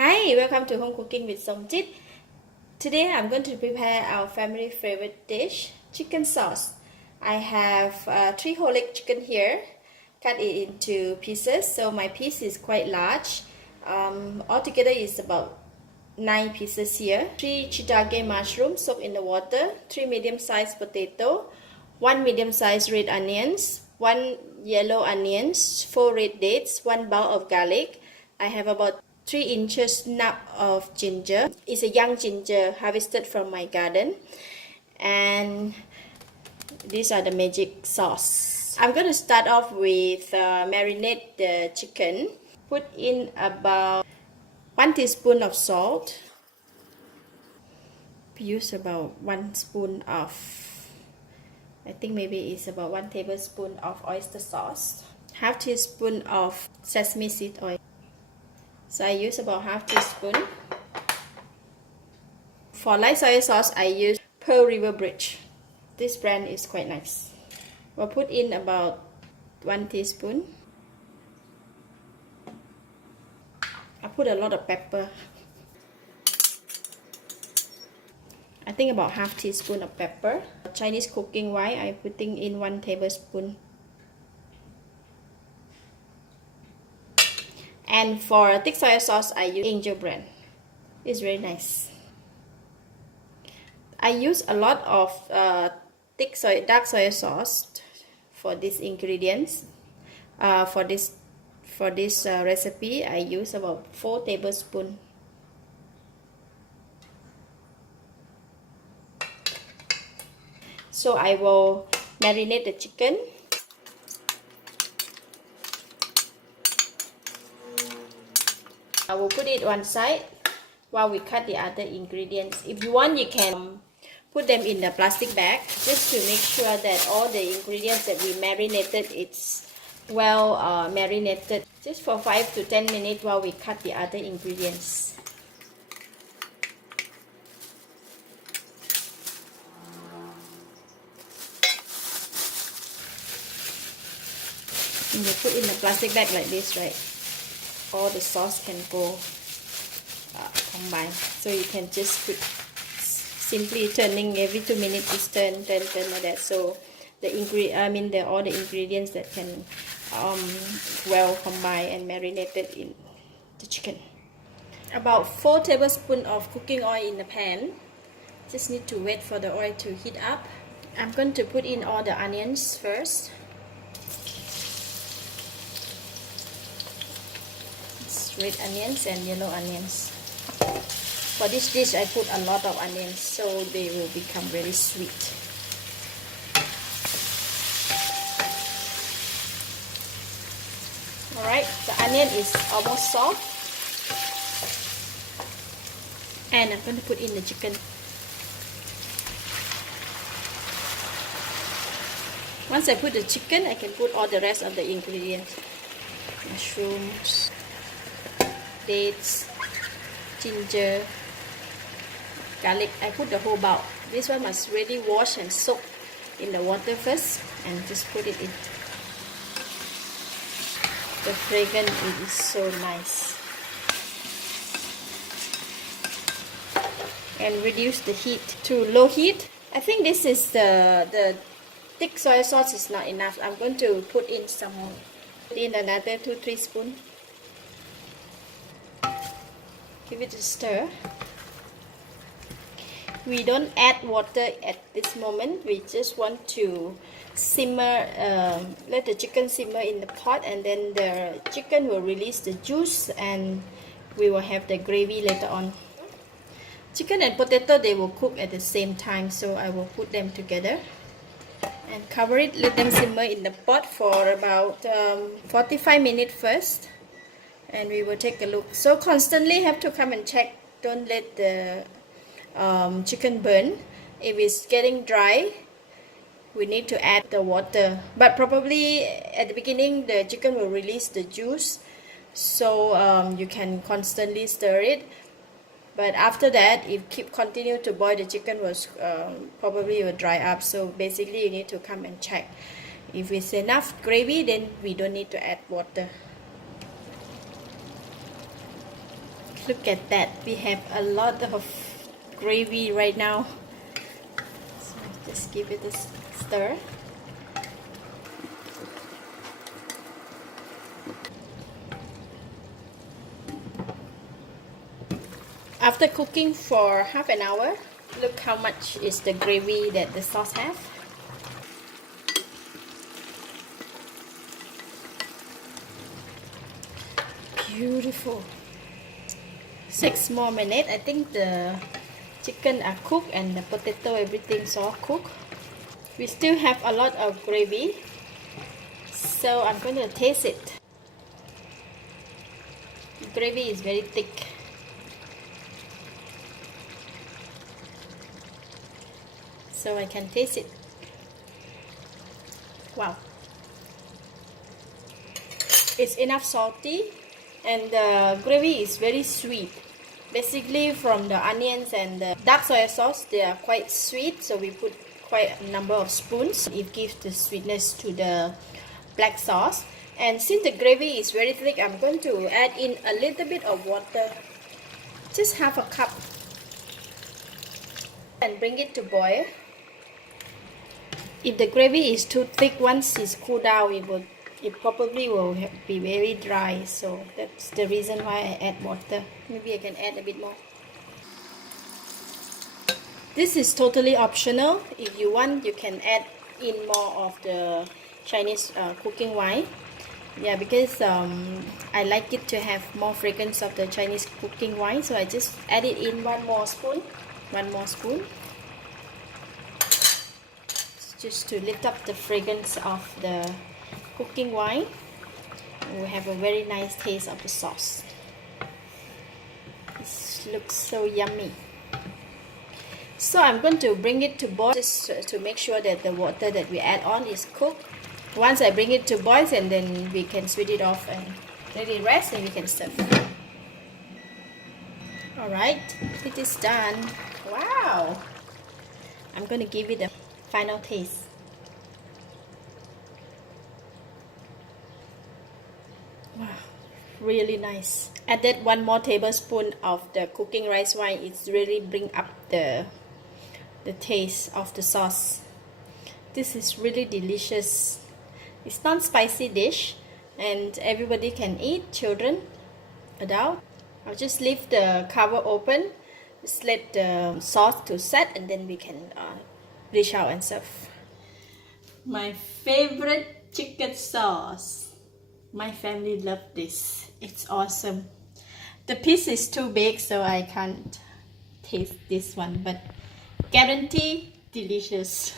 Hi, welcome to Home Cooking with Somjit. Today I'm going to prepare our family favorite dish, chicken sauce. I have 3 whole leg chicken here, cut it into pieces, so my piece is quite large. Altogether is about 9 pieces here. 3 shiitake mushrooms soaked in the water, 3 medium-sized potato, 1 medium-sized red onions, 1 yellow onions, 4 red dates, 1 bowl of garlic. I have about 3 inches snap of ginger. It's a young ginger harvested from my garden. And these are the magic sauce. I'm going to start off with marinate the chicken. Put in about 1 teaspoon of salt. Use about 1 spoon of, I think maybe it's about 1 tablespoon of oyster sauce. Half teaspoon of sesame seed oil. So I use about half teaspoon. For light soy sauce, I use Pearl River Bridge. This brand is quite nice. We'll put in about 1 teaspoon. I put a lot of pepper. I think about half teaspoon of pepper. Chinese cooking wine, I'm putting in 1 tablespoon. And for thick soy sauce, I use Angel brand. It's very nice. I use a lot of dark soy sauce for these ingredients. For this recipe, I use about 4 tablespoons. So I will marinate the chicken. I will put it one side while we cut the other ingredients. If you want, you can put them in the plastic bag just to make sure that all the ingredients that we marinated, it's well marinated. Just for 5 to 10 minutes while we cut the other ingredients. And you put in the plastic bag like this, right? All the sauce can go combined. So you can just put simply turning every 2 minutes, just turn like that. So the all the ingredients that can well combine and marinated in the chicken. About 4 tablespoons of cooking oil in the pan. Just need to wait for the oil to heat up. I'm going to put in all the onions first. Red onions and yellow onions. For this dish, I put a lot of onions so they will become very sweet. Alright, the onion is almost soft. And I'm going to put in the chicken. Once I put the chicken, I can put all the rest of the ingredients. Mushrooms, dates, ginger, garlic. I put the whole bowl. This one must really wash and soak in the water first, and just put it in. The fragrance is so nice. And reduce the heat to low heat. I think this is the thick soy sauce is not enough. I'm going to put in some more. Put in another 2-3 spoons. Give it a stir. We don't add water at this moment. We just want to simmer, let the chicken simmer in the pot, and then the chicken will release the juice and we will have the gravy later on. Chicken and potato, they will cook at the same time, so I will put them together and cover it. Let them simmer in the pot for about 45 minutes first. And we will take a look. So constantly have to come and check. Don't let the chicken burn. If it's getting dry, we need to add the water. But probably at the beginning, the chicken will release the juice. So you can constantly stir it. But after that, if continue to boil, the chicken will probably will dry up. So basically, you need to come and check. If it's enough gravy, then we don't need to add water. Look at that, we have a lot of gravy right now. So just give it a stir. After cooking for half an hour, look how much is the gravy that the sauce have. Beautiful. 6 more minutes. I think the chicken are cooked and the potato, everything's all cooked. We still have a lot of gravy, so I'm going to taste it. The gravy is very thick. So I can taste it. Wow. It's enough salty and the gravy is very sweet. Basically from the onions and the dark soy sauce, they are quite sweet, so we put quite a number of spoons. It gives the sweetness to the black sauce. And since the gravy is very thick, I'm going to add in a little bit of water, just half a cup, and bring it to boil. If the gravy is too thick, once it's cooled down, it probably will be very dry, so that's the reason why I add water. Maybe I can add a bit more. This is totally optional. If you want, you can add in more of the Chinese cooking wine. Yeah, because I like it to have more fragrance of the Chinese cooking wine, so I just added in one more spoon. Just to lift up the fragrance of the cooking wine. And we have a very nice taste of the sauce. This looks so yummy. So I'm going to bring it to boil just to make sure that the water that we add on is cooked. Once I bring it to boil, and then we can switch it off and let it rest and we can serve. Alright, it is done. Wow! I'm going to give it a final taste. Wow, really nice. Added 1 more tablespoon of the cooking rice wine. It's really bring up the taste of the sauce. This is really delicious. It's not spicy dish and everybody can eat, children, adult. I'll just leave the cover open, just let the sauce to set, and then we can dish out and serve. My favorite chicken sauce. My family love this. It's awesome. The piece is too big, so I can't taste this one, but guarantee delicious.